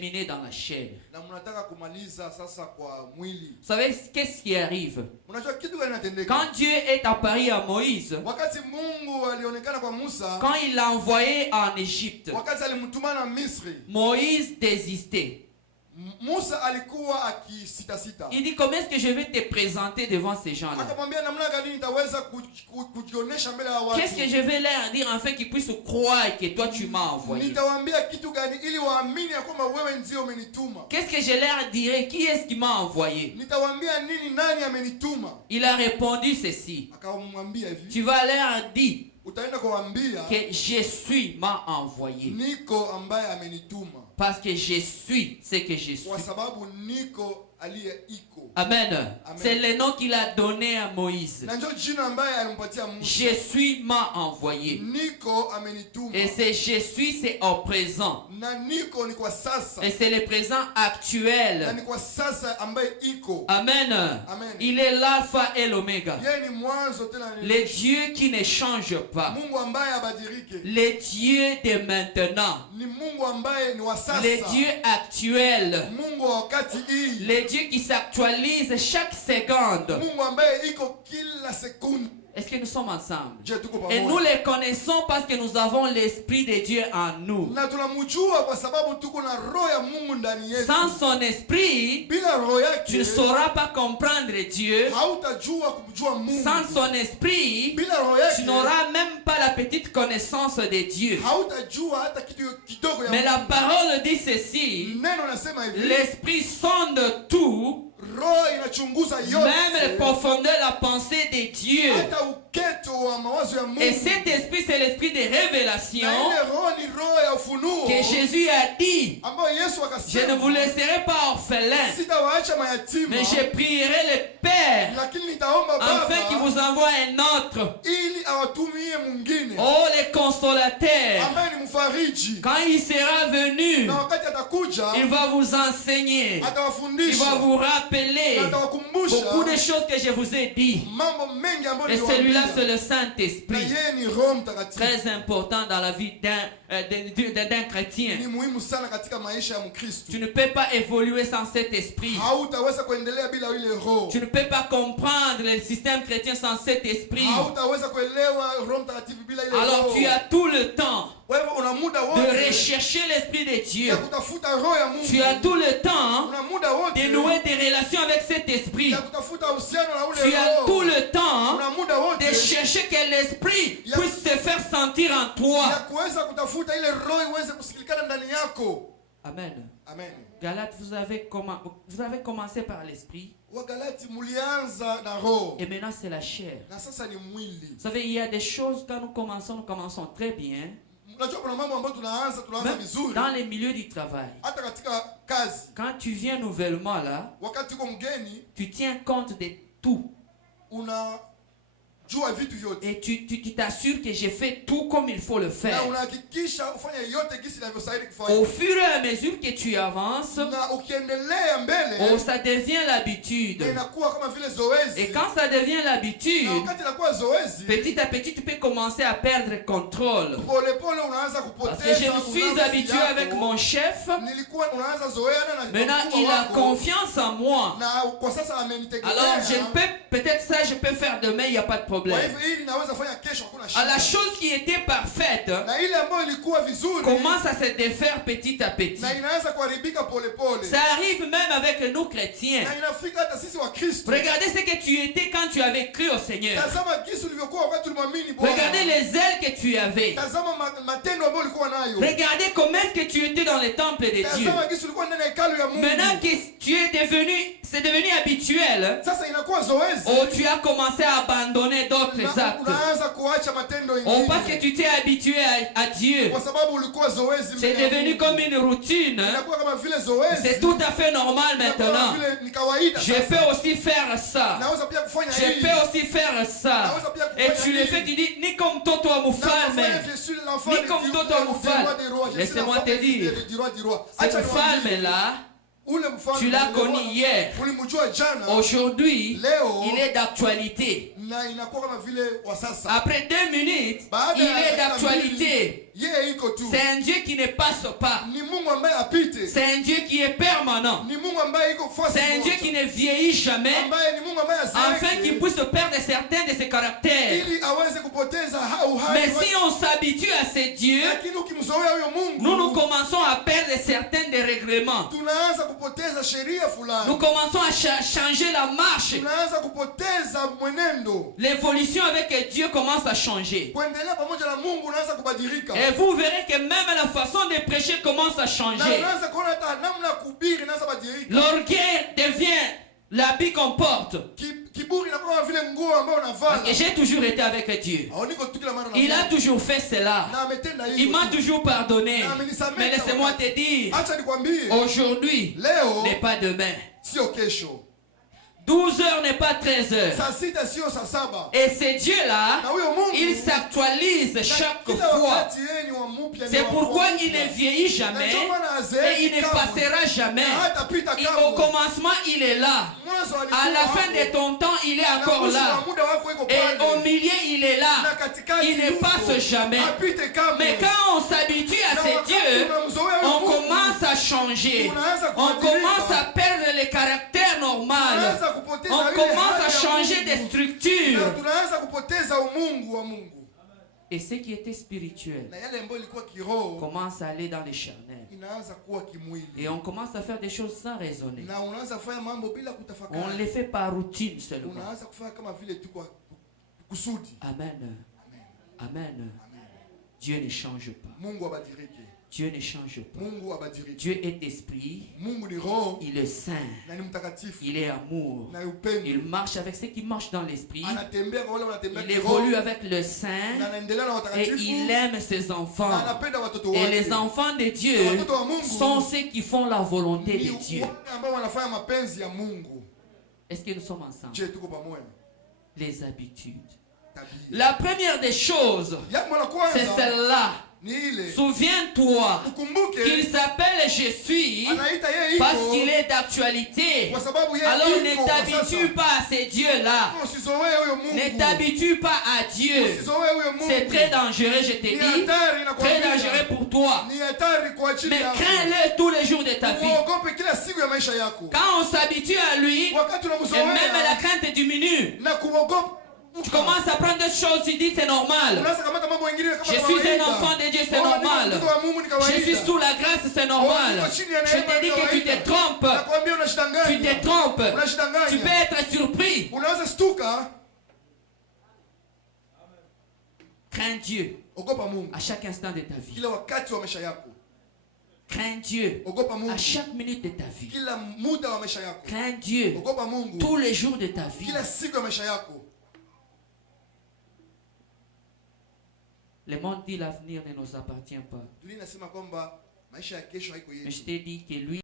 terminer dans la chair. Na mnataka kumaliza sasa kwa mwili. Vous savez qu'est-ce qui arrive? Unajua kitu gani kinatendeka? Quand Dieu est apparu à Moïse, Wakati Mungu alionekana kwa Musa, quand il l'a envoyé en Égypte, wakati alimtuma na Misri, Moïse désistait. Musa alikuwa akisita. Il dit, comment est-ce que je vais te présenter devant ces gens-là? Akamwambia namna gani nitaweza kujionyesha mbele ya watu? Qu'est-ce que je vais leur dire afin qu'ils puissent croire que toi tu m'as envoyé? Nitawaambia kitu gani ili waamini ya kwamba wewe ndio umenituma? Qu'est-ce que je leur dirai? Qui est-ce qui m'a envoyé? Nitawaambia nini, nani amenituma? Il a répondu ceci. Akamwambia hivi, tu vas leur dire utaenda kuwaambia que je suis m'a envoyé. Niko ambaye amenituma. Parce que je suis ce que je suis. Kwa sababu niko aliye iko. Amen. Amen. C'est le nom qu'il a donné à Moïse. Na ndio jina ambaye alimpatia Musa. Je suis m'a envoyé. Niko amenituma. Et c'est je suis, c'est au présent. Na niko ni kwa sasa. Et c'est le présent actuel. Na ni kwa sasa ambaye iko. Amen. Amen. Il est l'alpha et l'oméga. Yeye ni mwanzo tena ni Le Dieu qui ne change pas. Mungu ambaye habadiriki. Le Dieu de maintenant. Ni Mungu ambaye ni wa sasa. Le Dieu actuel. Mungu wa wakati hii. Le Dieu qui s'actualise chaque seconde. Mungu ambaye iko kila sekunde. Est-ce que nous sommes ensemble? Et nous les connaissons parce que nous avons l'Esprit de Dieu en nous. Sans son esprit, tu ne sauras pas comprendre Dieu. Sans son esprit, tu n'auras même pas la petite connaissance de Dieu. Mais la parole dit ceci: l'Esprit sonde tout, même les profondeurs de la pensée de Dieu. Et cet esprit, c'est l'esprit de révélation que Jésus a dit: je ne vous laisserai pas orphelins, mais je prierai le Père afin qu'il vous envoie un autre. Oh, le consolateur, quand il sera venu, il va vous enseigner, il va vous rappeler beaucoup de choses que je vous ai dit. Et celui-là, c'est le Saint-Esprit. Très important dans la vie d'un chrétien. Tu ne peux pas évoluer sans cet esprit. Tu ne peux pas comprendre le système chrétien sans cet esprit. Alors tu as tout le temps de rechercher l'Esprit de Dieu. Tu as tout le temps de nouer des relations avec cet esprit. Tu as tout le temps de chercher que l'Esprit puisse se faire sentir en toi. Amen. Amen. Galates, vous avez commencé par l'Esprit. Et maintenant c'est la chair. Vous savez, il y a des choses, quand nous commençons très bien. Même dans les milieux du travail. Quand tu viens nouvellement là, tu tiens compte de tout. Et tu t'assures que j'ai fait tout comme il faut le faire. Au fur et à mesure que tu avances, ça devient l'habitude. Et quand ça devient l'habitude, petit à petit tu peux commencer à perdre le contrôle. Parce que je me suis habitué avec mon chef. Maintenant il a confiance en moi. Alors peut-être ça je peux faire demain, il n'y a pas de problème. À la chose qui était parfaite commence à se défaire petit à petit. Ça arrive même avec nous chrétiens. Regardez ce que tu étais quand tu avais cru au Seigneur. Regardez les ailes que tu avais. Regardez comment est-ce que tu étais dans le temple de Dieu. Maintenant que c'est devenu habituel, oh, tu as commencé à abandonner d'autres actes. Oh, parce que tu t'es habitué à Dieu. C'est devenu comme une routine. C'est tout à fait normal maintenant. Je peux aussi faire ça. Je peux aussi faire ça. Et tu le fais, tu dis, ni comme toi moufalme. Ni comme toi moufalme. Laissez-moi te dire, cette femme là, Tu l'as connu hier. Aujourd'hui, il est d'actualité. Après 2 minutes, il est d'actualité. C'est un Dieu qui ne passe pas. C'est un Dieu qui est permanent. C'est un Dieu qui ne vieillit jamais, afin qu'il puisse perdre certains de ses caractères. Mais si on s'habitue à ces dieux, nous commençons à perdre certains des règlements. Nous commençons à changer la marche. L'évolution avec Dieu commence à changer. Et vous verrez que même la façon de prêcher commence à changer. L'orgueil devient l'habit qu'on porte. Parce que j'ai toujours été avec Dieu. Il a toujours fait cela. Il m'a toujours pardonné. Mais laissez-moi te dire, aujourd'hui n'est pas demain. 12 heures n'est pas 13 heures. Et ces dieux-là, ils s'actualisent chaque fois. C'est pourquoi il ne vieillit jamais et il ne passera jamais. Au commencement, il est là. À la fin de ton temps, il est encore là. Et au milieu, il est là. Il ne passe jamais. Mais quand on s'habitue à ces dieux, on commence à changer. On commence à perdre le caractère normal. On commence à changer de structure. Et ce qui était spirituel commence à aller dans les charnels. Et on commence à faire des choses sans raisonner. On les fait par routine seulement. Amen. Amen. Dieu ne change pas. Dieu ne change pas. Dieu est esprit. Il est saint. Il est amour. Il marche avec ceux qui marchent dans l'esprit. Il évolue avec le saint. Et il aime ses enfants. Et les enfants de Dieu sont ceux qui font la volonté de Dieu. Est-ce que nous sommes ensemble? Les habitudes. La première des choses, c'est celle-là. Souviens-toi qu'il s'appelle Je suis parce qu'il est d'actualité. Alors ne t'habitue pas à ces dieux-là. Ne t'habitue pas à Dieu. C'est très dangereux, je te dis. Très dangereux pour toi. Mais crains-le tous les jours de ta vie. Quand on s'habitue à lui, et même la crainte diminue. Tu commences à prendre des choses, tu dis c'est normal. Je suis un enfant de Dieu, c'est normal. Je suis sous la grâce, c'est normal. Je te dis que tu te trompes. Tu te trompes. Tu peux être surpris. Crains Dieu à chaque instant de ta vie. Crains Dieu à chaque minute de ta vie. Crains Dieu tous les jours de ta vie. Le monde dit l'avenir ne nous appartient pas. Mais je t'ai dit que lui